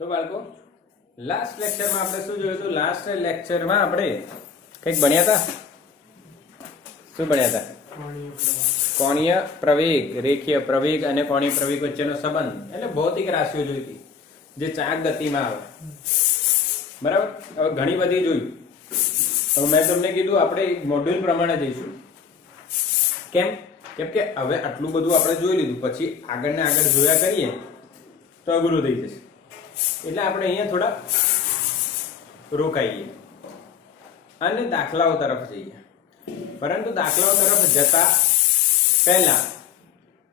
તો બાળકો લાસ્ટ લેક્ચરમાં આપણે શું જોયું હતું? લાસ્ટ લેક્ચરમાં આપણે કંઈક ભણ્યા હતા. શું ભણ્યા હતા? કોણીય પ્રવેગ, રેખીય પ્રવેગ અને કોણીય પ્રવેગ વચ્ચેનો સંબંધ, એટલે ભૌતિક રાશિઓ જોઈ હતી જે ચાક ગતિમાં આવે. બરાબર. હવે ઘણી બધી જોયું. હવે મેં તમને કીધું આપણે મોડ્યુલ પ્રમાણે જઈશું. કેમ કે હવે આટલું બધું આપણે જોઈ લીધું, પછી આગળ ને આગળ જોયા કરીએ તો અઘરું થઈ જશે. એટલે આપણે અહીંયા થોડા રોકાઈએ અને દાખલાઓ તરફ જઈએ. પરંતુ દાખલાઓ તરફ જતા પહેલા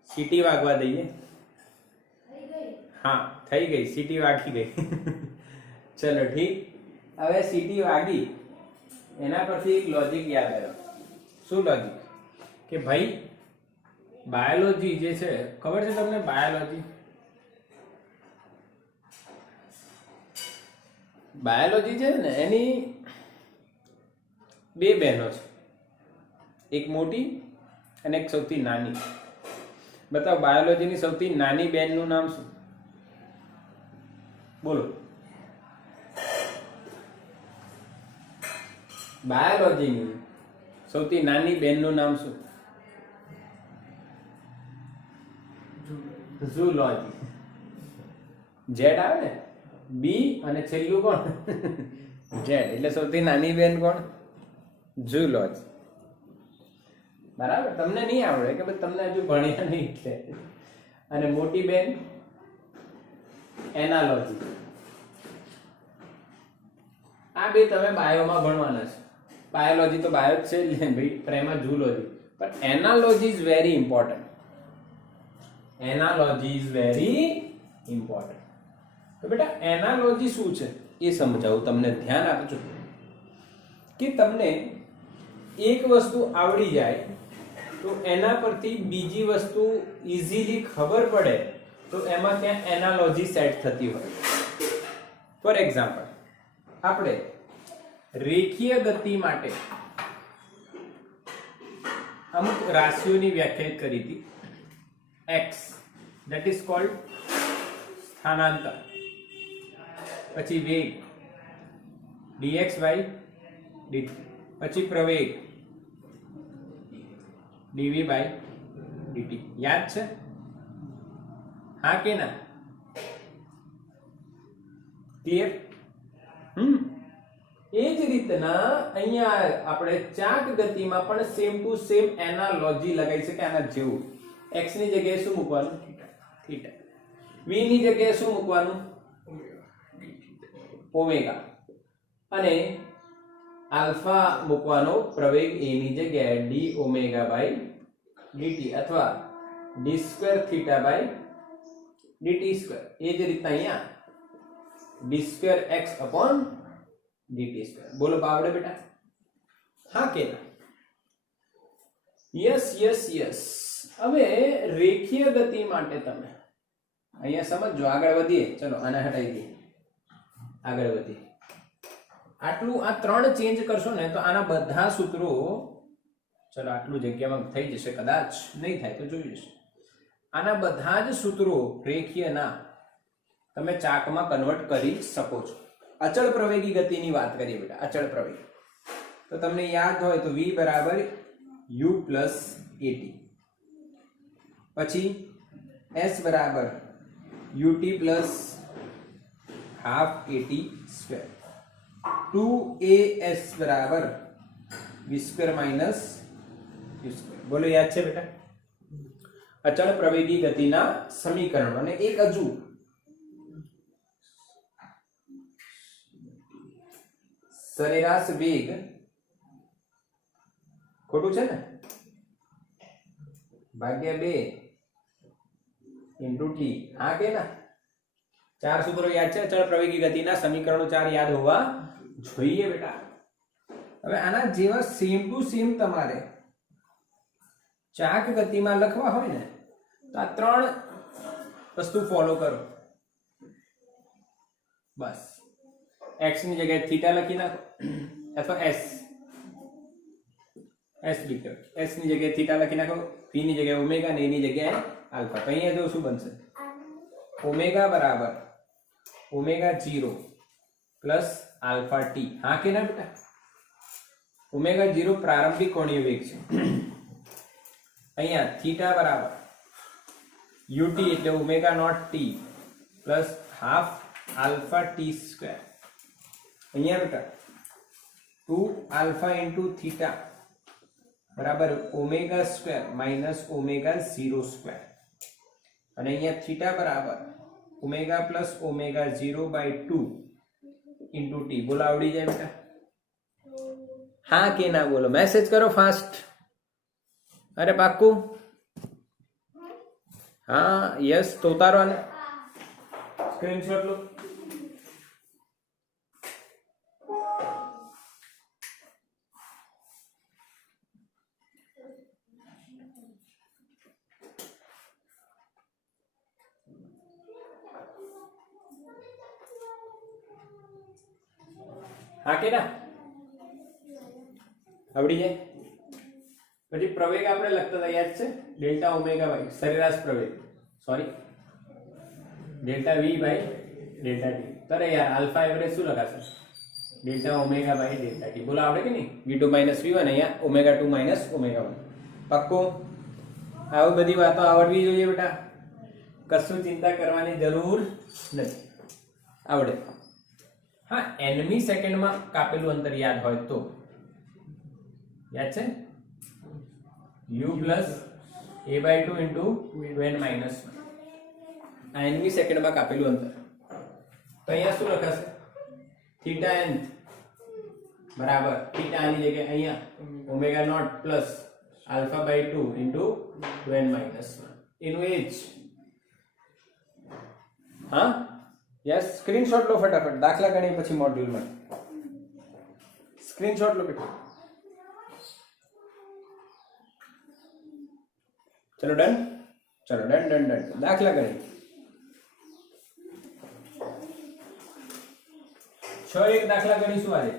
સીટી વાગવા દઈએ. હા, થઈ ગઈ, સીટી વાગી ગઈ. ચલો ઠીક. હવે સીટી વાગી એના પરથી એક લોજિક યાદ આવ્યો. શું લોજિક? કે ભાઈ બાયોલોજી જે છે, ખબર છે તમને? બાયોલોજી છે ને, એની બે બહેનો છે, એક મોટી અને એક સૌથી નાની. બતાવો, બાયોલોજીની સૌથી નાની બહેનનું નામ શું? બોલો. બાયોલોજીની સૌથી નાની બહેનનું નામ શું? ઝૂલોજી. જેડ આવે ને, બી અને છેલ્લું કોણ? જેડ. એટલે સૌથી નાની બેન કોણ? ઝૂલોજી. બરાબર. તમને નહીં આવડે કે તમને હજુ ભણ્યા નહીં એટલે. અને મોટી બેન એનાલોજી. આ બે તમે બાયોમાં ભણવાના છે. બાયોલોજી તો બાયો જ છે ભાઈ, પ્રેમા ઝૂલોજી. પણ analogy is very important. Analogy is very important. તો બેટા એનાલોજી શું છે એ સમજાવું તમને. ધ્યાન આપજો કે તમને એક વસ્તુ આવડી જાય તો એના પરથી બીજી વસ્તુ ઇઝીલી ખબર પડે તો એમાં ત્યાં એનાલોજી સેટ થતી હોય. ફોર એક્ઝામ્પલ, આપણે રેખીય ગતિ માટે અમુક રાશિઓની વ્યાખ્યાયિત કરી હતી. x, that is called સ્થાનાંતર. પછી વેગ dx by dt. પછી પ્રવેગ dv by dt. યાદ છે? હા કે ના? ક્લિયર? એ જ રીતના અહીંયા આપણે ચાક ગતિમાં પણ સેમ ટુ સેમ એનાલોજી લગાવી છે કે આના જેવું. x ની જગ્યાએ શું મૂકવાનું? થીટા. v ની જગ્યાએ શું મૂકવાનું? ઓમેગા. અને આલ્ફા મૂકવાનો પ્રવેગ a ની જગ્યાએ d ઓમેગા બાય dt અથવા d square theta by dt square. એ જ રીતના અહીંયા d square x upon dt square. બોલો આવડે બેટા? હા કે ના? Yes yes yes. હવે રેખીય ગતિ માટે તમે અહીંયા સમજો. આગળ વધીએ. ચલો આને હટાવી દઈએ. આગળ વધીએ. આટલું આ ત્રણ ચેન્જ કરશો ને તો આના બધા સૂત્રો, ચલો આટલું જગ્યામાં થઈ જશે, કદાચ નહીં થાય તો જોઈ જશે. આના બધા જ સૂત્રો રેખીયના તમે ચાકમાં કન્વર્ટ કરી શકો છો. અચળ પ્રવેગી ગતિની વાત કરીએ બેટા. અચળ પ્રવેગ તો તમને યાદ હોય તો v બરાબર u પ્લસ at. પછી s બરાબર ut plus half at square. 2as બરાબર v square minus u square. બોલો યાદ છે બેટા? અચળ પ્રવેગી ગતિના સમીકરણો. અને એક હજુ સરેરાશ વેગ, ખોટું છે ને, ભાગ્યા 2 ઇન્ટુ t. હા કે ના? ચાર સૂત્રો યાદ છે? અચળ પ્રવેગી ગતિના સમીકરણો 4 યાદ હોવા જોઈએ બેટા. હવે આના જેવા સેમ ટુ સેમ તમારે ચાક ગતિમાં લખવા હોય ને તો આ ત્રણ વસ્તુ ફોલો કરો બસ. x ની જગ્યાએ થીટા લખી નાખો અથવા s લીધો. s ની જગ્યાએ થીટા લખી નાખો, v ની જગ્યાએ ઓમેગા અને a ની જગ્યાએ આલ્ફા. તો અહીંયા જો શું બનશે? ઓમેગા બરાબર ओमेगा 0 प्लस अल्फा टी। हाँ के ना बेटा? ओमेगा 0 प्रारंभिक कोणीय वेग છે અહીંયા थीटा बराबर ut એટલે omega naught T plus half alpha T square. અહીંયા बेटा 2 अल्फा इंटू थीटा बराबर omega square minus omega 0 square અને અહીંયા थीटा बराबर omega plus omega 0/2 into T. बोलो आवड़ी जाए बेटा? हाँ के ना बोलो? मैसेज करो फास्ट। अरे पाक्कू? हाँ यस तो उतारो ने स्क्रीनशॉट लो। हाँ के ना आवड़ी जाए? પછી પ્રવેગ આપણે લખતા હતા યાદ છે? ડેલ્ટા ઓમેગા બાય સરેરાશ પ્રવેગ, sorry delta V by delta T. તરે યાર આલ્ફા એવરેજ શું લખાશે? Delta omega by delta T. બોલો આવડે કે નહીં? v2 - v1 અહીંયા ઓમેગા 2 - ઓમેગા 1। પાક્કો? આવી બધી વાતો આવડવી જોઈએ બેટા, કશું ચિંતા કરવાની જરૂર નથી, આવડે। हाँ nમી સેકન્ડમાં કાપેલું અંતર યાદ હોય તો याद है u plus a/2 into 2n minus nमी सेकंड में कापेलू अंतर। तो अहींया शुं लखाशे? थीटा n बराबर थीटा आनी जगह अहींया ओमेगा नॉट प्लस अल्फा/2 इंटू 2n माइनस इनु एज। हाँ यस स्क्रीनशॉट लो फटाफट, दाखला गणी पछी मॉड्यूल में स्क्रीनशॉट लो बेटा। चलो डन, चलो डन डन डन। दाखला गणी 6 दाखला गणीशुं आज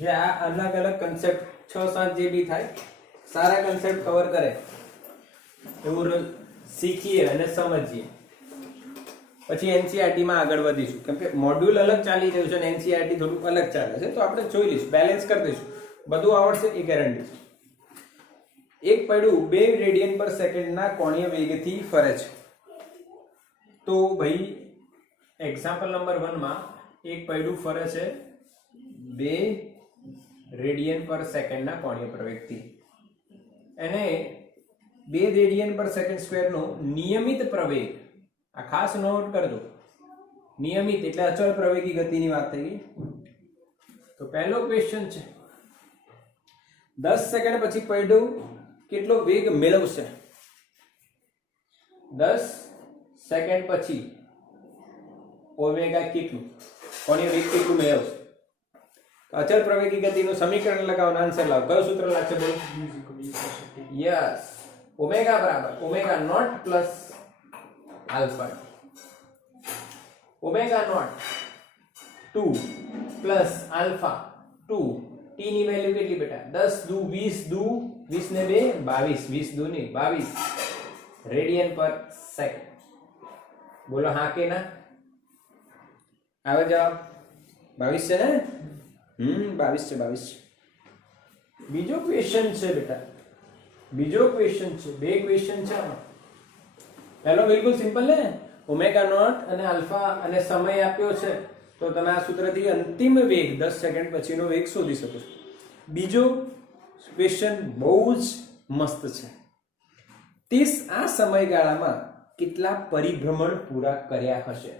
जे आ अलग अलग कॉन्सेप्ट 6-7 जे भी थाय सारा कॉन्सेप्ट कवर करे एवुं शीखीए अने समझीए, પછી एनसीईआरटी માં આગળ વધીશું કેમ કે મોડ્યુલ અલગ ચાલી રહ્યું છે અને एनसीईआरटी થોડું અલગ ચાલે છે, તો આપણે જોઈ લઈશું, બેલેન્સ કરી દઈશું, બધું આવડશે એ ગેરંટી છે। એક પૈડું 2 રેડિયન પર સેકન્ડના કોણીય વેગથી ફરે છે। તો ભાઈ એક્ઝામ્પલ નંબર 1 માં એક પૈડું ફરે છે 2 રેડિયન પર સેકન્ડના કોણીય પ્રવેગથી, અને 2 રેડિયન પર સેકન્ડ સ્ક્વેરનો નિયમિત પ્રવેગ, આ ખાસ નોટ કરજો, નિયમિત એટલે અચળ પ્રવેગી ગતિની વાત થઈ ગઈ। તો પહેલો ક્વેશ્ચન છે 10 સેકન્ડ પછી પૈડું કેટલો વેગ મેળવશે? 10 સેકન્ડ પછી ઓમેગા કેટલું કોણીય વેગ કેટલું મેળવશે? અચળ પ્રવેગી ગતિનું સમીકરણ લગાવો, આન્સર લાવો। કયું સૂત્ર લાગશે બોલો? યસ ઓમેગા બરાબર omega naught plus alpha omega naught 2 plus alpha 2 T नी वैल्यू કેટલી બેટા? 10 2 20 2 20 ને 2 22 20 2 ની 22 રેડિયન પર સેકન્ડ। બોલો હા કે ના? આવે જવાબ 22 છે ને? 22 છે 22। બીજો ક્વેશ્ચન છે બેટા, બીજો ક્વેશ્ચન છે, બે ક્વેશ્ચન છે આમાં। पहलो बिल्कुल सिंपल है, ओमेगा नॉट અને अल्फा અને समय આપ્યો છે તો તમે આ સૂત્રથી અંતિમ વેગ 10 સેકન્ડ પછીનો વેગ શોધી શકો છો। બીજો ક્વેશ્ચન બહુ જ મસ્ત છે, 30 આ સમયગાળામાં કેટલા પરિભ્રમણ પૂરા કર્યા હશે?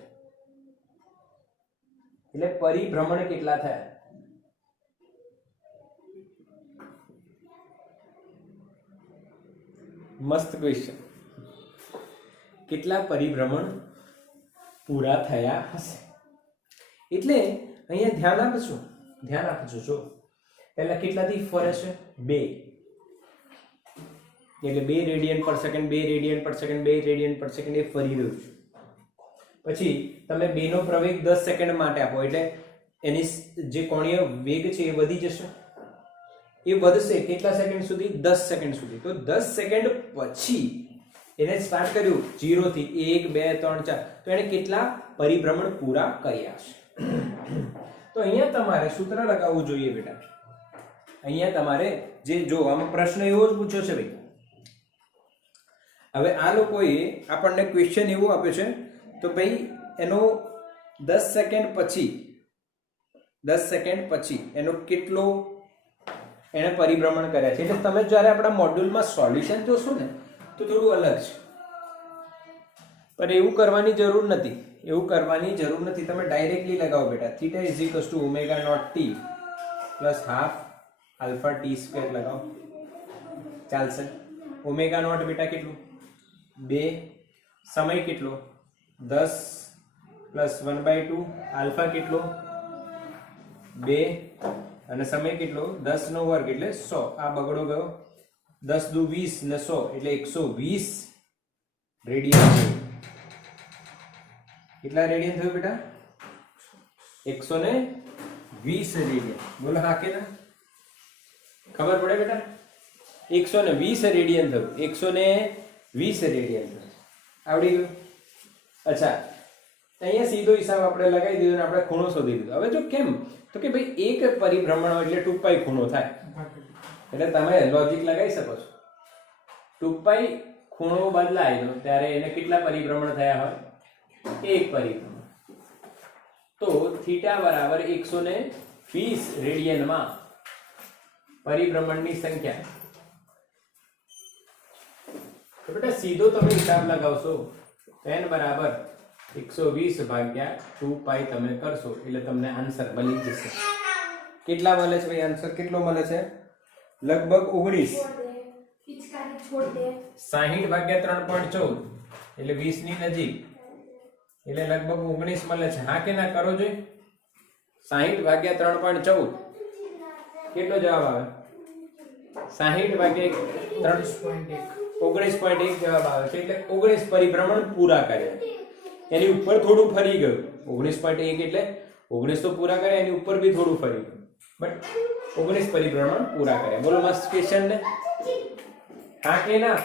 એટલે પરિભ્રમણ કેટલા થયા? મસ્ત ક્વેશ્ચન, કેટલા પરિભ્રમણ પૂરા થયા હશે? એટલે અહીંયા ધ્યાન આપજો, ધ્યાન આપજો। જો પહેલા કેટલાથી ફરે છે? 2, એટલે 2 રેડિયન પર સેકન્ડ 2 રેડિયન પર સેકન્ડ 2 રેડિયન પર સેકન્ડ એ ફરી રહ્યું છે। પછી તમે 2 નો પ્રવેગ 10 સેકન્ડ માટે આપો એટલે એની જે કોણીય વેગ છે એ વધી જશે, એ વધશે કેટલા સેકન્ડ સુધી? 10 સેકન્ડ સુધી। તો 10 સેકન્ડ પછી એને સ્ટાર્ટ કર્યું 0 થી 1 2 3 4, તો એને કેટલા પરિભ્રમણ પૂરા કર્યા છે. તો અહીંયા તમારે સૂત્ર લગાવવું જોઈએ બેટા. અહીંયા તમારે જે જો આમાં પ્રશ્ન એવો જ પૂછ્યો છે ભાઈ. હવે આ લોકોએ આપણને ક્વેશ્ચન એવું આપ્યો છે તો ભાઈ એનો 10 સેકન્ડ પછી એનો કેટલો એને પરિભ્રમણ કર્યા છે. એટલે તમે જ્યારે આપણા મોડ્યુલમાં સોલ્યુશન જોશો ને તો થોડું અલગ છે, પણ એવું કરવાની જરૂર નથી. તમે ડાયરેક્ટલી લગાવો બેટા. Theta is equals to omega naught T plus half alpha T square લગાવો, ચાલશે. ઓમેગા નોટ બેટા કેટલું? 2. સમય કેટલો? 10 પ્લસ 1/2. આલ્ફા કેટલો? 2 અને સમય કેટલો? 10 નો વર્ગ એટલે 100. આ બગડો ગયો. 10 દુ 20 ને 100 એટલે 120 રેડિયન. કેટલા રેડિયન થયું બેટા? 120 રેડિયન. બોલો હા કે ના? ખબર પડે બેટા? 120 રેડિયન થયું. 120 રેડિયન થયું. આવડી ગયું? અચ્છા, અહીંયા સીધો હિસાબ આપણે લગાવી દીધો અને આપણે ખૂણો શોધી દીધો. હવે જો કેમ તો કે ભાઈ એક પરિભ્રમણ એટલે 2π ખૂણો થાય. એટલે તમે લોજિક લગાવી શકો છો. 2π ખૂણો બદલાય તો ત્યારે એને કેટલા પરિભ્રમણ થયા હોય? એક પરિભ્રમણ. તો થીટા બરાબર 120 રેડિયનમાં પરિભ્રમણની સંખ્યા. તો બેટા સીધો તમે હિસાબ લગાવશો n બરાબર 120 ભાગ્યા 2π તમે કરશો એટલે તમને આન્સર મળી જશે. કેટલા મળે છે ભાઈ? આન્સર કેટલો મળે છે? લગભગ 19. 60 ભાગ્યા 3.14 એટલે 20 ની નજીક, એટલે લગભગ 19 મળે છે. હા કે ના? કરો જોઈએ. 60 ભાગ્યા 3.14 કેટલો જવાબ આવે? 60 ભાગ્યા 19.1 જવાબ આવે છે. એટલે 19 પરિભ્રમણ પૂરા કર્યા. એની ઉપર થોડું ફરી ગયું. 19.1 એટલે 19 તો પૂરા કર્યા, એની ઉપર બી થોડું ફરી ગયું, બટ 19 પરિભ્રમણ પૂરા કર્યા. બોલો મસ્ત ક્વેશ્ચન ને? હા કે ના?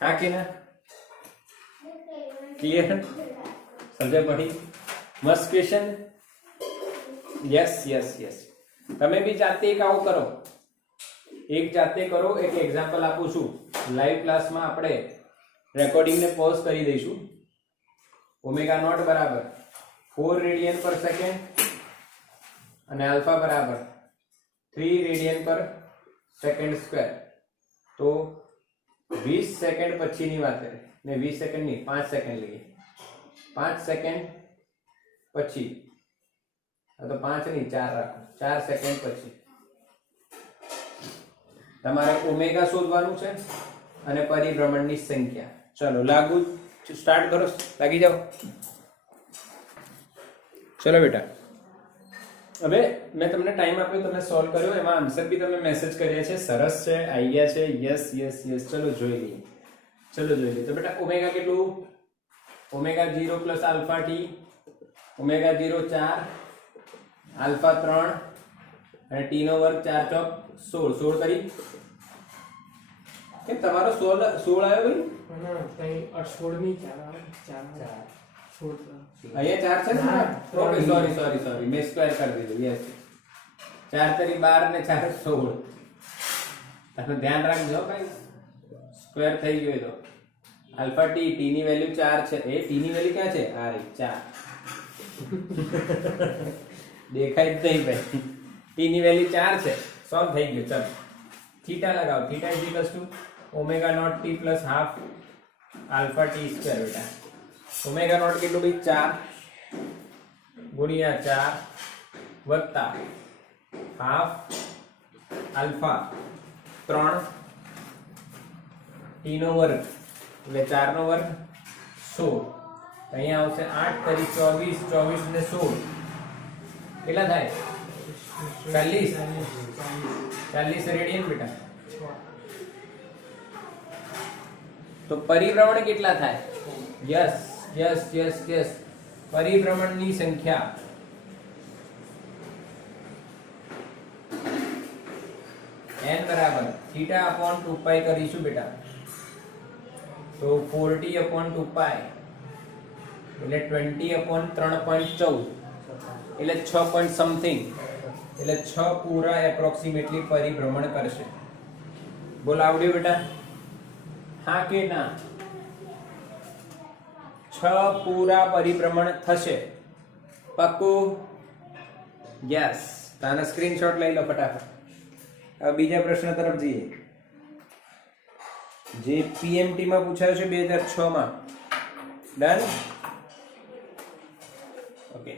હા કે ના? ક્લિયર? સમજ પડી? મસ્ત ક્વેશ્ચન. Yes yes yes. તમે બી જાતે એક આવું કરો. એક જાતે કરો. એક એક્ઝામ્પલ આપું છું. લાઈવ ક્લાસમાં આપણે રેકોર્ડિંગને પોઝ કરી દઈશું. ઓમેગા નોટ બરાબર 4 રેડિયન પર સેકન્ડ અને આલ્ફા બરાબર 3 રેડિયન પર સેકન્ડ સ્ક્વેર. તો 20 સેકન્ડ પછીની વાત કરીએ ને 20 સેકન્ડ નહીં, 5 સેકન્ડ લઈએ. 5 સેકન્ડ પછી, તો 5 નહીં 4 રાખો. 4 સેકન્ડ પછી તમારે ઓમેગા શોધવાનું છે અને પરિભ્રમણની સંખ્યા. ચલો લાગુ સ્ટાર્ટ કરો. લાગી જાઓ. ચલો બેટા, હવે મેં તમને ટાઈમ આપ્યો, તમે સોલ્વ કર્યો. એમાં આન્સર બી તમે મેસેજ કર્યા છે. સરસ છે, આવી ગયા છે. Yes yes yes. ચલો જોઈ લઈએ. તો બેટા ઓમેગા કેટલું? Omega 0 plus alpha T. Omega 0 4, alpha 3 અને ટી નો વર્ગ 4 ચોક 16. 16 કરી. કેમ તમારો 16 આવ્યો ભાઈ? 16 ની 4 અહીંયા 4 છે ને? ઓકે, સોરી મેં સ્ક્વેર કરી દીધું. યસ, 4 તરી 12 ને 4 16. તમે ધ્યાન રાખજો ભાઈ, સ્ક્વેર થઈ ગયો તો. આલ્ફા ટી, ટી ની વેલ્યુ 4 છે. એ ટી ની વેલ્યુ ક્યાં છે? આ રહી 4. દેખાય જ નહીં ભાઈ. ટી ની વેલ્યુ 4 છે. સોલ્વ થઈ ગયું. ચાલો થીટા લગાવો. Theta is equals to omega naught T plus half alpha T square. બેટા ઓમેગા નોટ કેટલું ભાઈ? 4 ગુણ્યા 4 વત્તા હાફ આલ્ફા 3 ટી નો વર્ગ એટલે 4 નો વર્ગ 16. અહીંયા આવશે 8 તરી 24, 24 ને 16 કેટલા થાય? 40 રેડિયન બેટા. તો પરિભ્રમણ કેટલા થાય? Yes yes yes yes. પરિભ્રમણની સંખ્યા n બરાબર θ थीटा अपॉन 2 કરીશું બેટા, તો 40 अपॉन 2 એટલે 20 अपॉन 3.14 એટલે 6 પોઈન્ટ સમથિંગ, એટલે 6 પૂરા એપ્રોક્સિમેટલી પરિભ્રમણ કરશે. બોલ આવડ્યું બેટા? હા કે ના? 6 પૂરા પરિભ્રમણ થશે. પાક્કું? યસ. તાનો સ્ક્રીનશોટ લઈ લો ફટાફટ. હવે બીજા પ્રશ્ન તરફ જઈએ, જે પીએમટી માં પૂછાયો છે 2006 માં. ડન? ઓકે.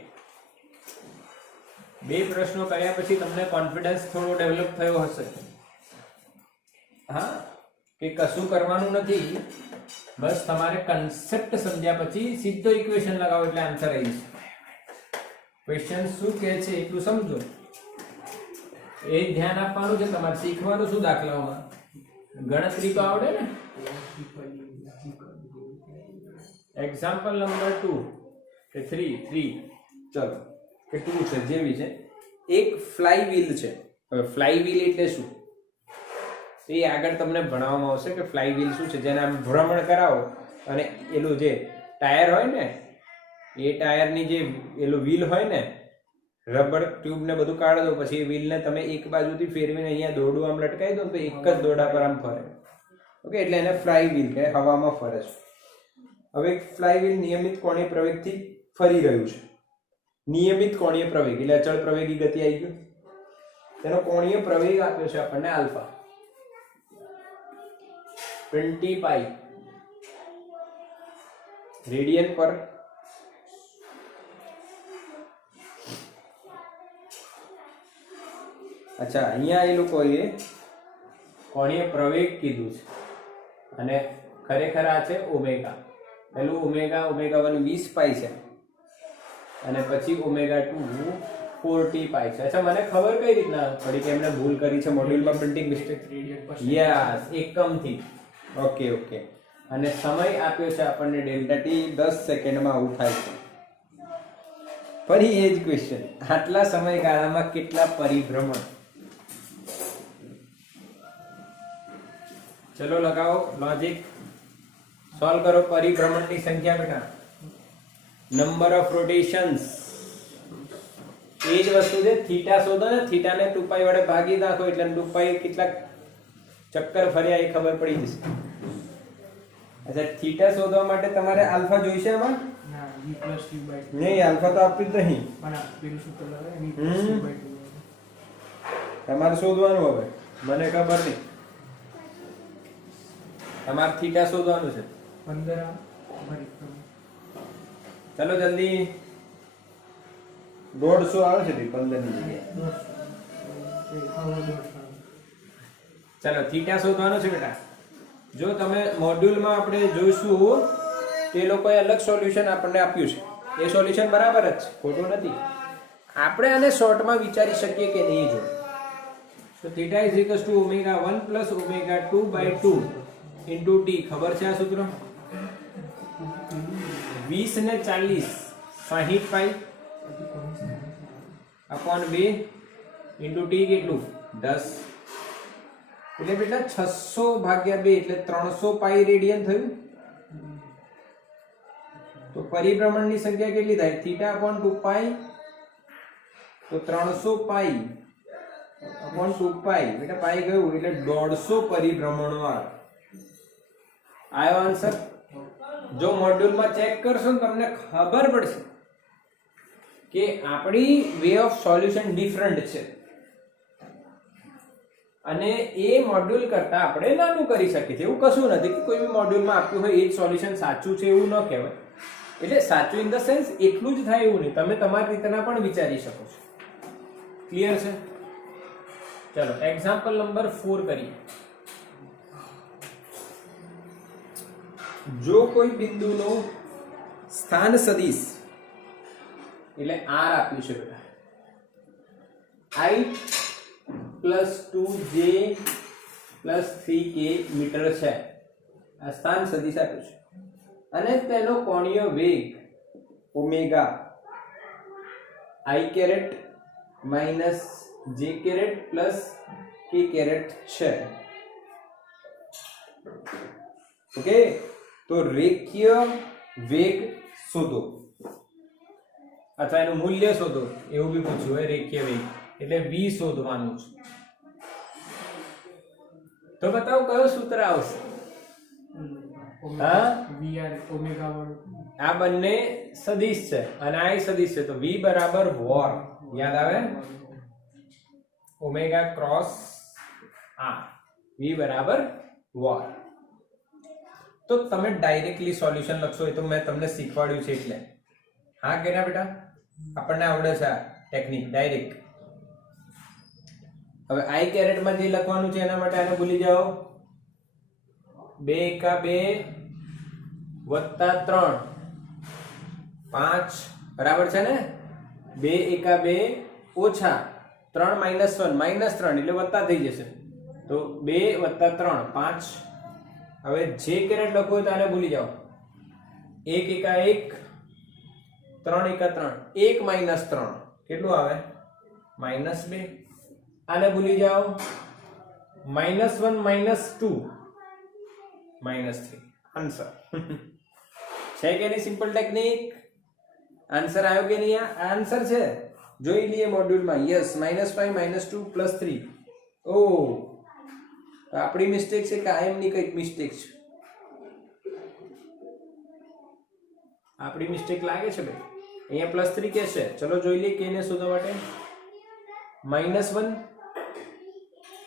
બે પ્રશ્નો કર્યા પછી તમને કોન્ફિડન્સ થોડો ડેવલપ થયો હશે. હા, કે કશું કરવાનું નથી, બસ તમારે કન્સેપ્ટ સમજ્યા પછી સીધો ઇક્વેશન લગાવો એટલે આન્સર આવી જશે. ક્વેશ્ચન શું કહે છે એટલું સમજો, એ ધ્યાન આપવાનું છે તમારે. શીખવાનું શું દાખલાઓમાં? ગણતરી તો આવડે ને. એક્ઝામ્પલ નંબર 2 કે 3 ચલો કે 2 છે જેવી છે. એક ફ્લાય વ્હીલ છે. હવે ફ્લાય વ્હીલ એટલે શું એ આગળ તમને ભણાવવામાં આવશે કે ફ્લાય વ્હીલ શું છે. જેને આમ ભ્રમણ કરાવો અને એલું જે ટાયર હોય ને, એ ટાયરની જે એલું વ્હીલ હોય ને, રબર ટ્યુબ ને બધું કાઢી દો, પછી એ વ્હીલ ને તમે એક બાજુથી ફેરવીને અહીંયા દોરડું આમ લટકાવી દો તો એક જ દોરડા પર આમ ફરે. ઓકે, એટલે એને ફ્લાય વ્હીલ કહે, હવામાં ફરે છે. હવે ફ્લાય વ્હીલ નિયમિત કોણીય પ્રવેગથી ફરી રહ્યું છે. નિયમિત કોણીય પ્રવેગ એટલે અચળ પ્રવેગી ગતિ આવી ગયું. તેનો કોણીય પ્રવેગ આપ્યો છે આપણને આલ્ફા 20 પાઈ રેડિયન પર અચ્છા, અહીંયા એ લોકોએ કોણીય પ્રવેગ કીધું છે અને ખરેખર આ છે ઓમેગા. પહેલું ઓમેગા 1 20 પાઈ છે અને પછી ઓમેગા 2 40 પાઈ છે. અચ્છા, મને ખબર કઈ રીતના પડી કે એમને ભૂલ કરી છે મોડ્યુલમાં, પ્રિન્ટિંગ મિસ્ટેક. યસ, એકમથી. Okay okay. અને સમય આપ્યો છે આપણને ડેલ્ટા ટી, 10 સેકન્ડમાં આવું થાય છે. ફરી એ જ ક્વેશ્ચન, આટલા સમયગાળામાં કેટલા પરિભ્રમણ? ચલો લગાવો લોજિક, સોલ્વ કરો. પરિભ્રમણની સંખ્યા બેટા, નંબર ઓફ રોટેશન્સ. એ જ વસ્તુ છે. થીટા શોધો ને, થીટાને 2 પાઈ વડે ભાગી નાખો એટલે 2 પાઈ કેટલા ચક્કર ફર્યા એ ખબર પડી જશે. અચ્છા, થીટા શોધવા માટે તમારે આલ્ફા જોઈશે આમાં? ના, v + t/2. નહીં, આલ્ફા તો આપ્યું જ નહીં. પણ આ પેલું સૂત્ર લગાવે v + t/2. તમારે શોધવાનું. હવે મને ખબર નહીં, તમારે થીટા શોધવાનું છે. 15 પરિભ્રમણ. ચલો જલ્દી. 150 આવે છે 15 ની જગ્યાએ. ચલો થીટા શોધવાનું છે બેટા. જો તમે મોડ્યુલમાં આપણે જોઈશું તે લોકોએ અલગ સોલ્યુશન આપણને આપ્યું છે. એ સોલ્યુશન બરાબર જ છે, ખોટું નથી. આપણે આને શોર્ટમાં વિચારી શકીએ કે નહીં જો. તો theta is equals to omega 1 plus omega 2/2 into T. ખબર છે આ સૂત્ર? 20 ને 40 60 પાઈ अपॉन 2 इंटू टी કેટલું 10. એટલે બેટા 600 ભાગ્યા 2 એટલે 300 પાઈ રેડિયન થયું. તો પરિભ્રમણની સંખ્યા કેટલી થાય? થીટા अपॉन 2 પાઈ, તો 300 પાઈ अपॉन 2 પાઈ. બેટા પાઈ ગયું એટલે 150 પરિભ્રમણો આવ્યો આન્સર. જો મોડ્યુલમાં ચેક કરશો ને તમને ખબર પડશે કે આપણી વે ઓફ સોલ્યુશન ડિફરન્ટ છે અને એ મોડ્યુલ કરતા આપણે નાનું કરી શકીએ છીએ. એવું કશું નથી કે કોઈ બી મોડ્યુલમાં આપ્યું હોય એ જ સોલ્યુશન સાચું છે એવું ન કહેવાય. એટલે સાચું ઇન ધ સેન્સ એટલું જ થાય એવું નહીં, તમે તમારી રીતના પણ વિચારી શકો છો. ક્લિયર છે? ચલો એક્ઝામ્પલ નંબર 4 કરીએ. જો કોઈ બિંદુનો સ્થાન સદિશ એટલે r આપ્યું છે બેટા, i + 2j + 3k મીટર છે. આ સ્થાન સદિશ આપ્યું છે અને તેનો કોણીય વેગ omega i caret - j caret + k caret છે. ઓકે, તો રેખીય વેગ શોધો અથવા એનું મૂલ્ય શોધો એવું બી પૂછ્યું હોય. રેખીય વેગ એટલે v શોધવાનું છે. તો બતાવો કયો સૂત્ર આવશે? હા, VR ઓમેગા વાળું. આ બંને સદિશ છે અને આ સદિશ છે, તો v બરાબર વોર. યાદ આવે? ઓમેગા ક્રોસ r, v બરાબર વોર. તો તમે ડાયરેક્ટલી સોલ્યુશન લખશો એ તો મેં તમને શીખવાડ્યું છે એટલે. હા કે ના બેટા? આપણને આવડે છે આ ટેકનિક ડાયરેક્ટ. હવે i કેરેટ માં જે લખવાનું છે એના માટે આને ભૂલી જાઓ. 2 એકા 2 વત્તા 3 5 બરાબર છે ને? 2 એકા 2 ઓછા 3 માઇનસ 1 માઇનસ 3 એટલે વત્તા થઈ જશે. તો 2 વત્તા 3 5. હવે જે કેરેટ લખવું હોય તો આને ભૂલી જાઓ. 1 એકા 1 3 એકા 3 1 માઇનસ 3 કેટલું આવે? માઇનસ 2. આને ભૂલી જાઓ. Minus 1 minus 2 minus 3. આન્સર છે કે નહીં? Simple technique. આન્સર આવ્યો કે નહીં? આ આન્સર છે, જોઈ લઈએ મોડ્યુલમાં. યસ, -5 -2 +3. ઓ, તો આપણી મિસ્ટેક છે કે આઈએમની કઈક મિસ્ટેક છે? આપણી મિસ્ટેક લાગે છે ભાઈ. અહીંયા +3 કે છે, ચલો જોઈ લઈએ કે ને શોધવા માટે. -1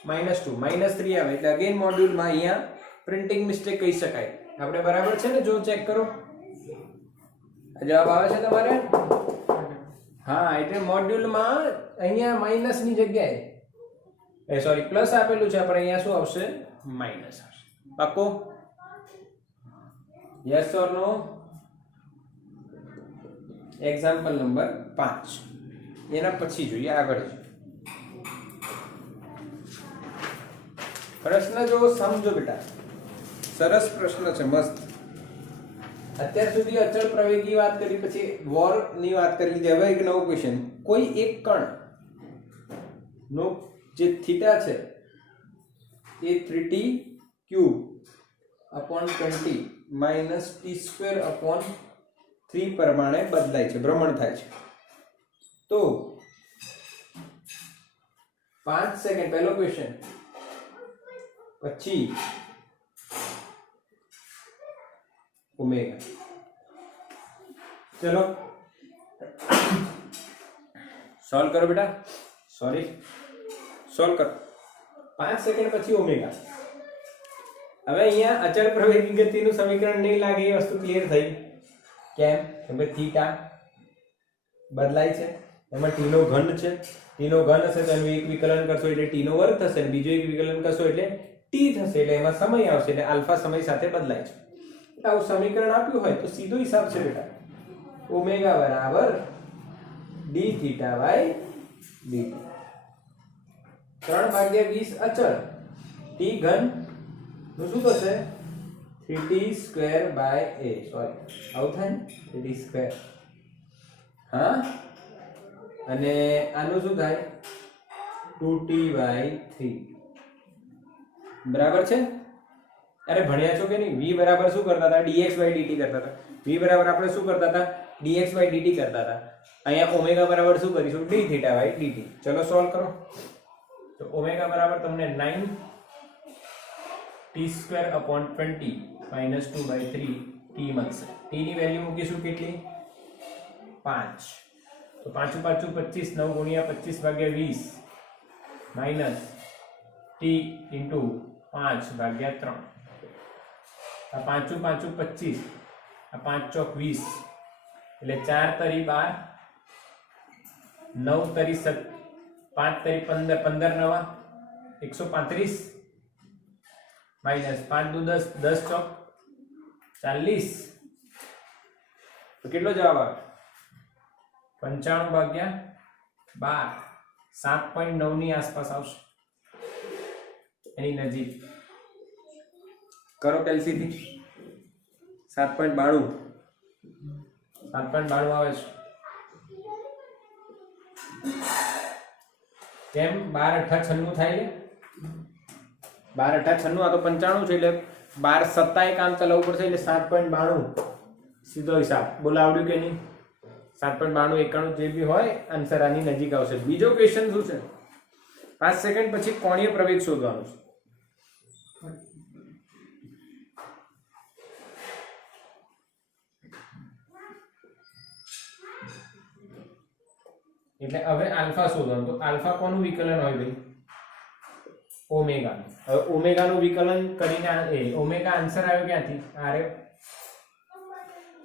-2 -3 આવે એટલે અગેન મોડ્યુલમાં અહીંયા પ્રિન્ટિંગ મિસ્ટેક કહી શકાય. આપણે બરાબર છે ને? જો ચેક કરો, જવાબ આવે છે તમારે? હા, એટલે મોડ્યુલમાં અહીંયા માઇનસ ની જગ્યાએ સોરી પ્લસ આપેલું છે, પણ અહીંયા શું આવશે? માઇનસ આવશે. પાક્કો? Yes or no? Example number 5. એના પછી જોઈએ આગળ. પ્રશ્ન જો સમજો બેટા, સરસ પ્રશ્ન છે, મસ્ત. અત્યાર સુધી અચળ પ્રવેગની વાત કરી, પછી વોર ની વાત કરી લીધી. હવે એક નવો ક્વેશ્ચન. કોઈ એક કણ નો જે થીટા છે એ 3t cube upon 20 minus T square upon 3 પ્રમાણે બદલાય છે, ભ્રમણ થાય છે. તો 5 સેકન્ડ પહેલો ક્વેશ્ચન, પછી ઓમેગા. ચલો સોલ્વ કરો બેટા. સોરી, સોલ્વ કરો. 5 સેકન્ડ પછી ઓમેગા. હવે અહીંયા અચળ પ્રવેગી ગતિનું સમીકરણ નહીં લાગે એ વસ્તુ ક્લિયર થઈ. કેમ? કેમ કે થીટા બદલાય છે, એમાં t નો ઘન છે. t નો ઘન હશે તો એનું એક વિકલન કરશો એટલે t નો વર્ગ થશે, અને બીજો એક વિકલન કરશો એટલે t થશે, એટલે એમાં સમય આવશે, એટલે આલ્ફા સમય સાથે બદલાય છે. આવું સમીકરણ આપ્યું હોય તો સીધો હિસાબ છે બેટા. ઓમેગા બરાબર d થીટા બાય dt. 3/20 અચળ t ઘન નું શું થશે? 3t square by a. Sorry, આવું થાય ને? 3t square. હા, અને આનું શું થાય? 2t by 3. બરાબર છે? અરે ભણ્યા છો કે નહીં? v બરાબર શું કરતા હતા? dx by dt કરતા હતા. v બરાબર આપણે શું કરતા હતા? dx by dt કરતા હતા. અહીંયા ઓમેગા બરાબર શું કરીશું? d theta by dt. ચલો સોલ્વ કરો. તો ઓમેગા બરાબર તમને 9 t square upon 20 minus 2 by 3 t મળશે. t ની વેલ્યુ મૂકીશું કેટલી? 5. તો 5 5 25, 9 ગુણ્યા 25 ભાગ્યા 20 માઇનસ t ઇન્ટુ 5 ભાગ્યા 3. આ 5 5 25, આ 5 ચોક 20, એટલે 4 તરી 12, 9 તરી 7, 5 તરી 15, 15 નવા 135 માઇનસ 5 દુ 10, 10 ચોક 40. તો કેટલો જવાબ આવે? 95 ભાગ્યા 12, 7.9 ની આસપાસ આવશે, એની નજીક. કરો કેલ્સીથી. 7.92 આવે છે. કેમ? 12 8 96 થાય છે. 12 8 96, આ તો 95 છે, એટલે 12 સત્તાએ કામ ચલાવવું પડશે એટલે 7.92 સીધો હિસાબ. બોલો આવડ્યું કે નહીં? 7.92 91 જે બી હોય આન્સર આની નજીક આવશે. બીજો ક્વેશ્ચન શું છે? 5 સેકન્ડ પછી કોણીય પ્રવેગ શોધવાનો છે. એટલે હવે આલ્ફા શોધવાનું. તો આલ્ફા કોનું વિકલન હોય ભાઈ? ઓમેગા. હવે ઓમેગા નું વિકલન કરીને ઓમેગા આન્સર આવ્યો ક્યાંથી? આરે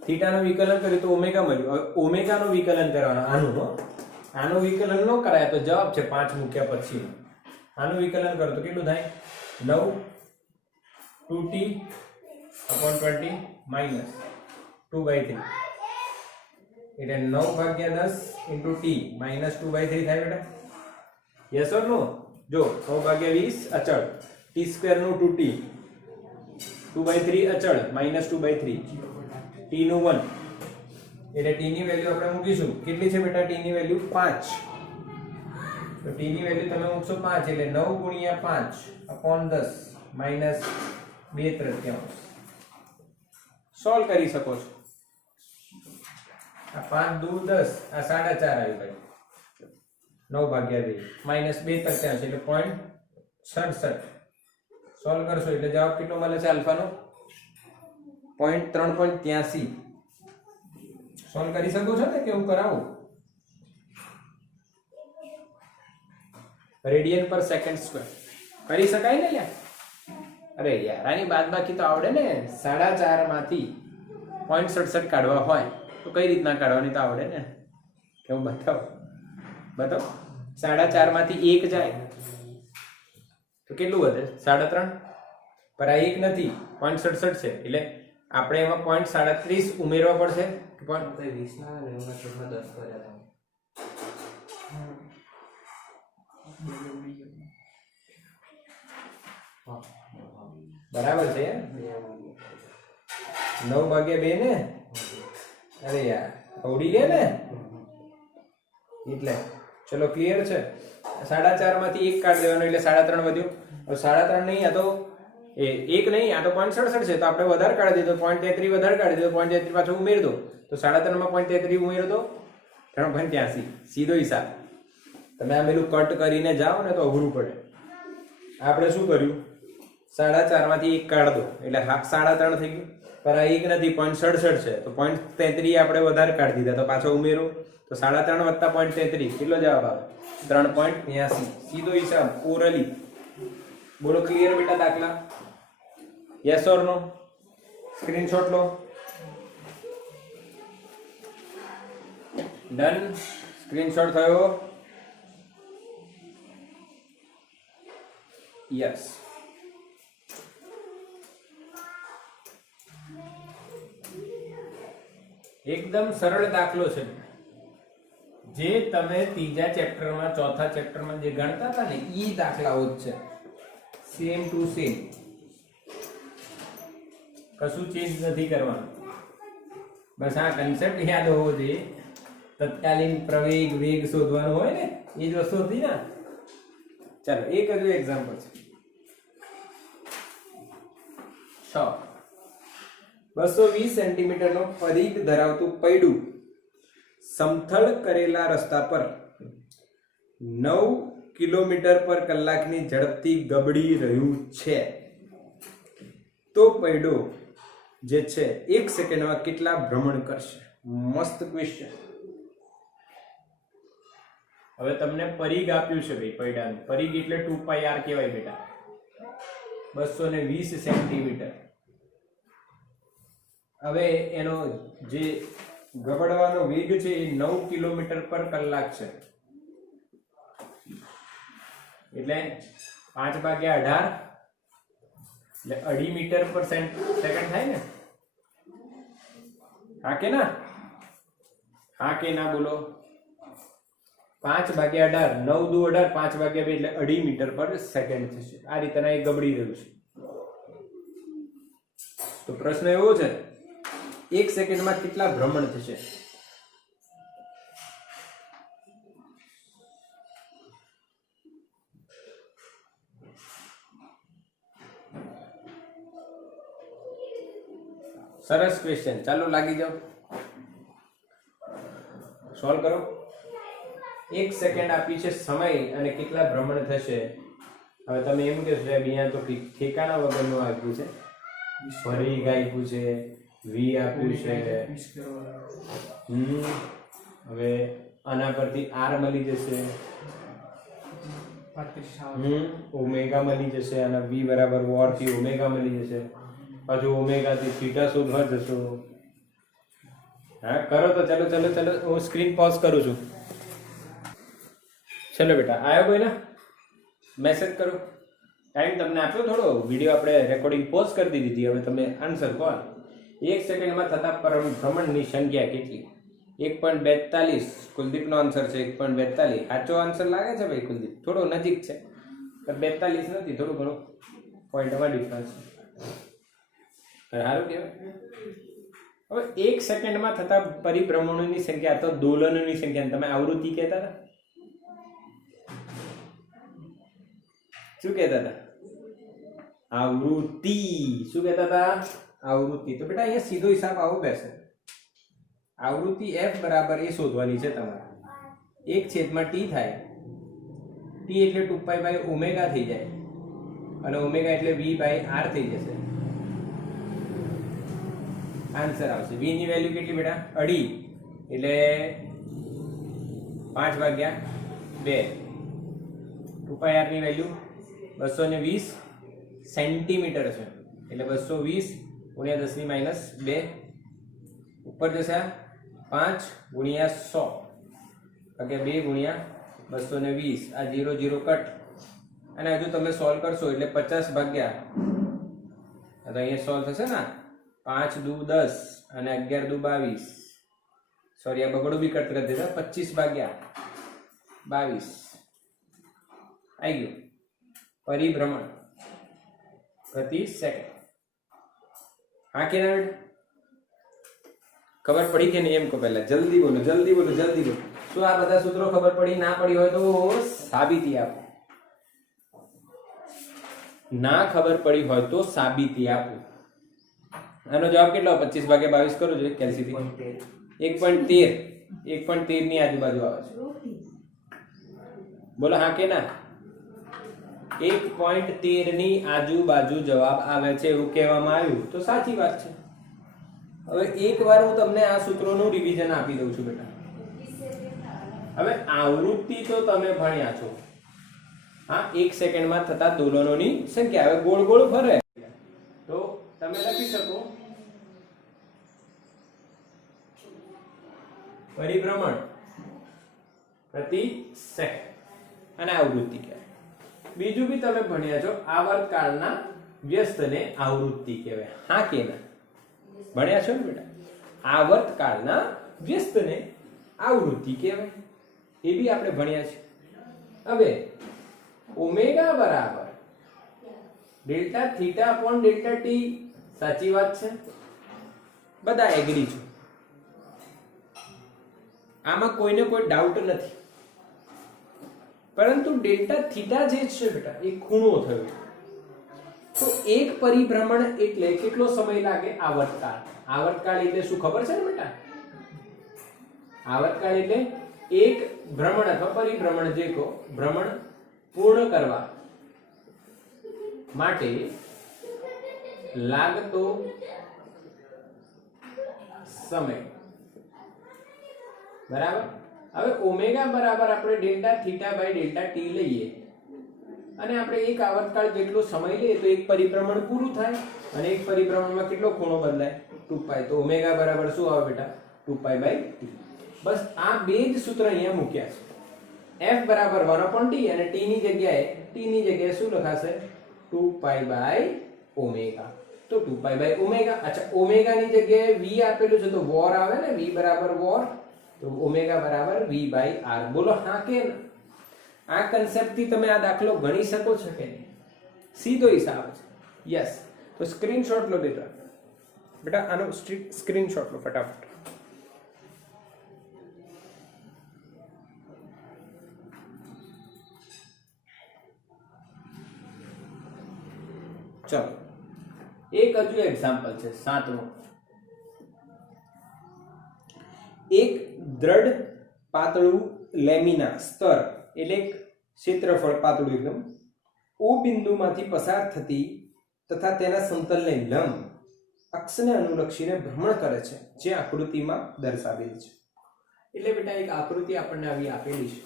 થીટા નું વિકલન કર્યું તો ઓમેગા મળ્યું. હવે ઓમેગા નું વિકલન કરવાનું. આનું વિકલન ન કરાય તો જવાબ છે 5 મૂક્યા પછી. આનું વિકલન કરો તો કેટલું થાય? 9 2t upon 20 minus 2/3 એટલે 9/10 into t minus 2/3 થાય બેટા. યસ ઓર નો? જો 9/20 અચળ, t સ્ક્વેર નું 2t, 2/3 અચળ minus 2/3, t નું 1 એટલે t ની વેલ્યુ આપણે મૂકીશું. કેટલી છે બેટા t ની વેલ્યુ? 5. તો t ની વેલ્યુ તમે મૂકશો 5 એટલે 9 ગુણ્યા 5 upon 10 minus 2/3 સોલ્વ કરી શકો છો. આ 5 દૂર 10, આ 4.5 આવી ભાઈ. 9/2 minus 2/3 એટલે 0.67. સોલ્વ કરશો એટલે જવાબ કેટલો મળે છે આલ્ફાનો? 0.383. સોલ્વ કરી શકો છો ને કે હું કરાવું? રેડિયન પર સેકન્ડ સ્ક્વેર કરી શકાય ને યાર? અરે યાર આની બાદબાકી તો આવડે ને. 4.5 માંથી 0.67 કાઢવા હોય તો કઈ રીતના કાઢવાની તો આવડે ને. કેવું બતાવો? 4.5 માંથી 1 જાય તો કેટલું વધે? 3.5. પર આ 1 નથી, 0.67 છે એટલે આપણે એમાં 0.37 ઉમેરવા પડશે. 20 ના 10 કર્યા બરાબર છે. 9/2 ને? અરે યાર આવડી ગયા ને એટલે ચલો ક્લિયર છે. 4.5 માંથી 1 કાઢી દેવાનો એટલે 3.5 વધ્યો. હવે 3.5 નહીં, આ તો 1 નહીં, આ તો 0.67 છે તો આપણે વધારે કાઢી દીધો, 0.33 વધારે કાઢી દીધો, 0.33 પાછો ઉમેરી દો તો 3.5 માં 0.33 ઉમેરો તો 3.83 સીધો હિસાબ. તમે આ પેલું કટ કરીને જાઓ ને તો અઘરું પડે. આપણે શું કર્યું? 4.5 માંથી 1 કાઢ દો એટલે 3.5 થઈ ગયું. પર આ 1 નથી, 0.67 છે તો 0.33 આપણે વધારે કાઢી દીધા તો પાછો ઉમેરો તો 3.5 વત્તા 0.33 કેટલો જવાબ આવે? 3.83 સીધો હિસાબ ઓરલી. બોલો ક્લિયર બેટા દાખલા? Yes or no? સ્ક્રીનશોટ લો. ડન. સ્ક્રીનશોટ થયો? યસ. એકદમ સરળ દાખલો છે જે તમે ત્રીજા ચેપ્ટરમાં, ચોથા ચેપ્ટરમાં જે ગણતા હતા ને એ દાખલાઓ જ છે. સેમ ટુ સેમ, કશું ચેન્જ નથી કરવાનું. બસ આ કન્સેપ્ટ યાદ હોવો જોઈએ. તત્કાલીન પ્રવેગ વેગ શોધવાનો હોય ને એ જ વસ્તુ હતી ને. ચાલો એક હજુ એક્ઝામ્પલ છે. 220 સેન્ટીમીટરનો પરિઘ ધરાવતું પૈડું સમથળ કરેલા રસ્તા પર 9 કિલોમીટર પર કલાકની ઝડપથી ગબડી રહ્યું છે. તો પૈડો જે છે 1 સેકન્ડમાં કેટલા ભ્રમણ કરશે? મસ્ત ક્વેશ્ચન. હવે તમને પરિઘ આપ્યું છે ભાઈ પૈડાનું. પરિઘ એટલે 2πr કહેવાય બેટા. 220 સેન્ટીમીટર. હવે એનો જે ગબડવાનો વેગ છે એ 9 કિલોમીટર પર કલાક છે એટલે 5/18 એટલે 2.5 મીટર પર સેકન્ડ થાય ને. હા કે ના? હા કે ના બોલો? 5/18, 9 દુ 18, 5/2 એટલે 2.5 મીટર પર સેકન્ડ થશે. આ રીતના એ ગબડી રહ્યું છે. તો પ્રશ્ન એવો છે 1 સેકન્ડમાં કેટલા ભ્રમણ થશે? સરસ ક્વેશ્ચન, ચાલો લાગી જાઓ, સોલ્વ કરો. 1 સેકન્ડ આપી છે સમય અને કેટલા ભ્રમણ થશે. હવે તમે એમ કહેશો સાહેબ અહીંયા તો ઠેકાણા વગરનું આપ્યું છે, ફરી આપ્યું છે, વી આપ્યું છે. 20 કરોડ. હવે આના પરથી આર મળી જશે, 35 આવે. ઓમેગા મળી જશે, અને વી બરાબર વોર થી ઓમેગા મળી જશે. પાછું ઓમેગા થી થીટા શોધવા જશો. હા કરો તો, ચલો ચલો ચલો, હું સ્ક્રીન પોઝ કરું છું. ચલો બેટા, આવ્યો કોઈને મેસેજ કરો. ટાઈમ તમને આપ્યો થોડો, વિડીયો આપણે રેકોર્ડિંગ પોઝ કરી દીધી. હવે તમે આન્સર કહો. 1 સેકન્ડમાં થતા ભ્રમણની સંખ્યા કેટલી? 1.42. કુલદીપનો આન્સર છે 1.42. સાચો આન્સર લાગે છે ભાઈ કુલદીપ? થોડો નજીક છે, પણ 42 નથી, થોડું ઘણું પોઈન્ટમાં ડિફરન્સ છે. સારું કહેવાય. હવે 1 સેકન્ડમાં થતા પરિભ્રમણોની સંખ્યા, તો દોલનોની સંખ્યા તમે આવૃત્તિ કહેતા હતા. શું કહેતા હતા? આવૃત્તિ. શું કહેતા હતા? આવૃત્તિ. તો બેટા અહીંયા સીધો હિસાબ આવો બેસે. આવૃત્તિ f બરાબર એ શોધવાની છે તમારે. 1/t થાય. t એટલે 2π/ω થઈ જાય, અને ω એટલે v/r થઈ જશે. આન્સર આવશે. v ની વેલ્યુ કેટલી બેટા? 2.5 એટલે 5/2. 2πr ની વેલ્યુ 220 સેન્ટીમીટર છે, એટલે 220 ગુણ્યા 10⁻². ઉપર જશે 5 ગુણ્યા 100, એટલે 2 ગુણ્યા 220. આ 0 0 કટ, અને હજુ તમે સોલ્વ કરશો એટલે 50/, તો અહીંયા સોલ્વ થશે ને. 5 દુ 10 અને 11 દુ 22. સોરી, આ બગડું બી કટ કરી દેતા. 25/22 આવી ગયું પરિભ્રમણ પ્રતિ સેકન્ડ. હા કે ના? ખબર પડી કે નહીં એમ કહો પહેલા. જલ્દી બોલો, જલ્દી બોલો, જલ્દી બોલો. શું આ બધા સૂત્રો ખબર પડી? ના પડી હોય તો સાબિતી આપો. ના ખબર પડી હોય તો સાબિતી આપો. આનો જવાબ કેટલો? 25/22 કરો જોઈએ કેલ્સીથી. 1.13. 1.13 ની આજુબાજુ આવે છે. બોલો હા કે ના? 1.13 ની આજુબાજુ જવાબ આવે છે એવું કહેવામાં આવ્યું, તો સાચી વાત છે. હવે એકવાર હું તમને આ સૂત્રોનું રિવિઝન આપી દઉં છું બેટા. હવે આવૃત્તિ તો તમે ભણ્યા છો. હા, 1 સેકન્ડમાં થતા દોલનોની સંખ્યા. હવે ગોળ ગોળ ફરે તો તમે લખી શકો પરિભ્રમણ પ્રતિ સેકન્ડ, અને આવૃત્તિ કહેવાય. બીજું બી તમે ભણ્યા છો, આવર્તકાળના વ્યસ્તને આવૃત્તિ કહેવાય. હા કે ના? ભણ્યા છો ને બેટા? આવર્તકાળના વ્યસ્તને આવૃત્તિ કહેવાય, એ બી આપણે ભણ્યા છે. હવે ઓમેગા બરાબર delta theta upon delta T, સાચી વાત છે, બધા એગ્રી છો. આમાં કોઈને કોઈ ડાઉટ નથી. પરંતુ ડેલ્ટા થીટા જે છે બેટા, એ ખૂણો થયો. તો એક પરિભ્રમણ એટલે કેટલો સમય લાગે? આવર્તકાળ. આવર્તકાળ એટલે શું ખબર છે ને બેટા? આવર્તકાળ એટલે એક ભ્રમણ અથવા પરિભ્રમણ, જે કહો, ભ્રમણ પૂર્ણ કરવા માટે લાગતો સમય. બરાબર. હવે ઓમેગા બરાબર આપણે delta theta by delta T લઈએ, અને આપણે એક આવર્તકાળ જેટલો સમય લઈએ તો એક પરિભ્રમણ પૂરું થાય, અને એક પરિભ્રમણમાં કેટલો ખૂણો બદલાય? 2π. તો ઓમેગા બરાબર શું આવે બેટા? 2π/t. બસ આ બે જ સૂત્ર અહીંયા મૂક્યા છે. f બરાબર 1/t, અને t ની જગ્યાએ શું લખાશે? 2π/ω. તો 2π/ω. અચ્છા, ઓમેગા ની જગ્યાએ v આપેલું છે તો વોર આવે ને, v બરાબર વોર, તો ઓમેગા બરાબર v/r. બોલો હા કે ના? આ કન્સેપ્ટ થી તમે આ દાખલો ગણી શકો છો કે નહીં? સીધો હિસાબ છે. યસ. તો સ્ક્રીનશોટ લો બેટા. આનો સ્ક્રીનશોટ લો ફટાફટ. ચલો, એક હજુ એક્ઝામ્પલ છે, 7મો. એક દ્રઢ પાતળું લેમિના સ્તર એટલે એક ક્ષેત્રફળ પાતળું એકદમ ઓ બિંદુમાંથી પસાર થતી તથા તેના સમતલને લંબ અક્ષને અનુલક્ષીને ભ્રમણ કરે છે, જે આકૃતિમાં દર્શાવેલ છે. એટલે બેટા એક આકૃતિ આપણને આવી આપેલી છે.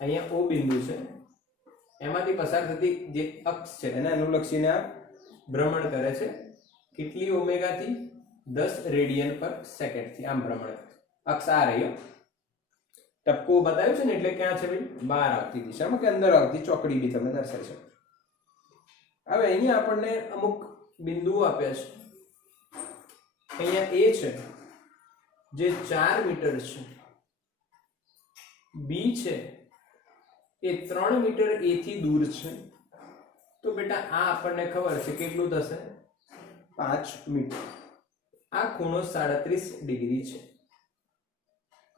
અહીંયા ઓ બિંદુ છે, એમાંથી પસાર થતી જે અક્ષ છે એને અનુલક્ષીને આ ભ્રમણ કરે છે. કેટલી ઓમેગાથી? 10 રેડિયન પર સેકન્ડથી આમ ભ્રમણ કરે. અક્ષ આ રહ્યો, ટપકો બતાવ્યું છે ને, એટલે ક્યાં છે ભાઈ? બહાર આવતી દિશામાં કે અંદર આવતી ચોકડી બી તમે દર્શાવી શકો. હવે અહીંયા આપણને અમુક બિંદુઓ આપ્યા છે. અહીંયા એ છે જે 4 મીટર છે, બી છે એ 3 મીટર એ થી દૂર છે. તો બેટા આ આપણને ખબર છે કેટલું થશે? 5 મીટર. આ ખૂણો 37 ડિગ્રી છે.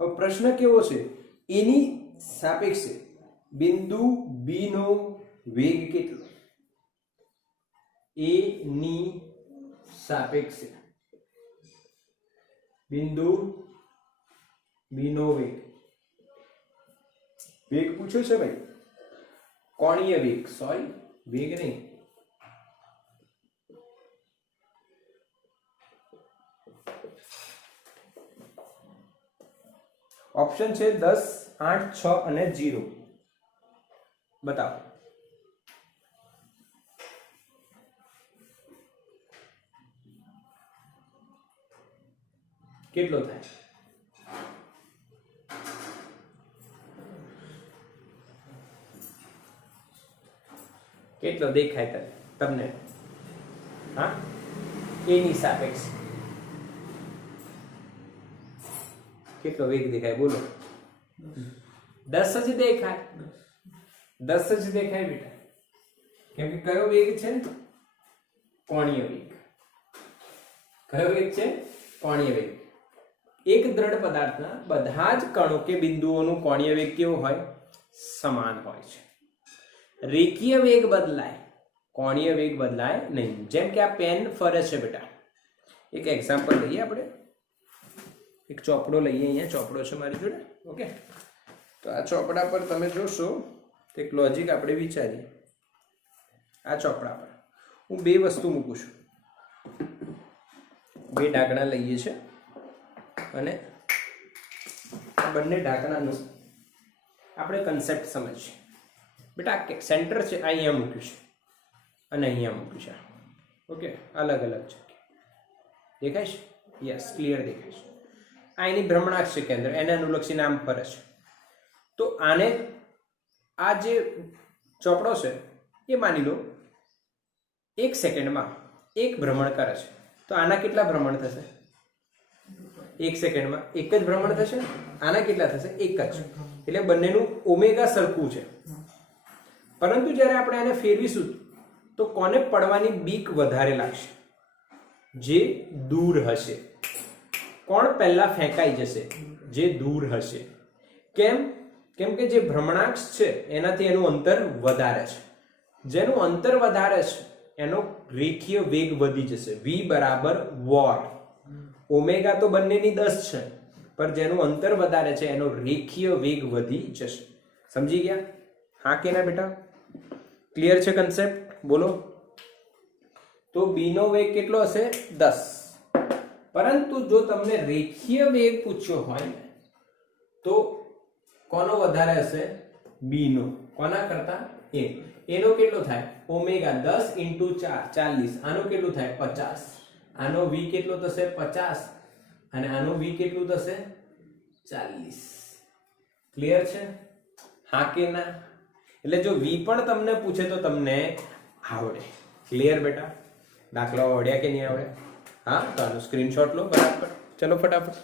હવે પ્રશ્ન કેવો છે? એની સાપેક્ષે બિંદુ બી નો વેગ કેટલો? એ ની સાપેક્ષે બિંદુ બી નો વેગ પૂછ્યો છે ભાઈ, કોણીય વેગ, સોરી વેગ નહીં. ઓપ્શન છે 10, 8, 6 અને 0. બતાવો. કેટલો થાય? કેટલો દેખાય તમને? હા, એની સાપેક્ષ કેટલો વેગ દેખાય? બોલો. 10 જ દેખાય. 10 જ દેખાય બેટા, કેમ કે કયો વેગ છે? કોણીય વેગ. કયો વેગ છે? કોણીય વેગ. એક દ્રઢ પદાર્થના બધા જ કણો કે બિંદુઓનું કોણીય વેગ કેવો હોય? સમાન હોય છે. રેખીય વેગ બદલાય, કોણીય વેગ બદલાય નહીં. જેમ કે આ પેન ફરે છે બેટા. એક એક્ઝામ્પલ લઈએ આપણે. એક ચોપડો લઈએ. અહીંયા ચોપડો છે મારી જોડે. ઓકે, તો આ ચોપડા પર તમે જોશો તો એક લોજિક આપણે વિચારીએ. આ ચોપડા પર હું બે વસ્તુ મૂકું છું. બે ઢાંકણા લઈએ છીએ અને આ બંને ઢાંકણાનું આપણે કન્સેપ્ટ સમજીએ. બેટા આ સેન્ટર છે, આ અહીંયા મૂક્યું છે અને અહીંયા મૂક્યું છે. ઓકે, અલગ અલગ છે. દેખાય છે? યસ, ક્લિયર દેખાય છે. આ એની ભ્રમણાક્ષ છે કેન્દ્ર, એને અનુલક્ષીને આમ ફરે છે. તો આને આ જે ચોપડો છે એ માની લો 1 સેકન્ડમાં એક ભ્રમણ કરે છે. તો આના કેટલા ભ્રમણ થશે? 1 સેકન્ડમાં એક જ ભ્રમણ થશે. આના કેટલા થશે? એક જ. એટલે બંનેનું ઓમેગા સરખું છે. પરંતુ જ્યારે આપણે આને ફેરવીશું તો કોને પડવાની બીક વધારે લાગશે? જે દૂર હશે. કોણ પહેલા ફેંકાઈ જશે? જે દૂર હશે. કેમ? કેમ કે જે ભ્રમણાક્ષ છે એનાથી એનું અંતર વધારે છે. જેનું અંતર વધારે છે એનો રેખીય વેગ વધી જશે. v બરાબર વોટ. ઓમેગા તો બંનેની 10 છે, પણ જેનું અંતર વધારે છે એનો રેખીય વેગ વધી જશે. સમજી ગયા? હા કે ના બેટા? ક્લિયર છે કન્સેપ્ટ? બોલો. તો બી નો વેગ કેટલો હશે? 10. પરંતુ જો તમને રેખીય વેગ પૂછ્યો હોય તો કોનો વધારે હશે? બી નો. કોના કરતા? એ. એનો કેટલો થાય? ઓમેગા 10 × 4 40. આનો કેટલું થાય? 50. આનો v કેટલો થશે? 50. અને આનો v કેટલું થશે? 40. ક્લિયર છે? હા કે ના? એટલે જો v પણ તમને પૂછે તો તમને આવડે. ક્લિયર બેટા? દાખલાઓ આવડ્યા કે નહીં આવડે? હા, તો આનો સ્ક્રીનશોટ લો બરાબર. ચલો ફટાફટ.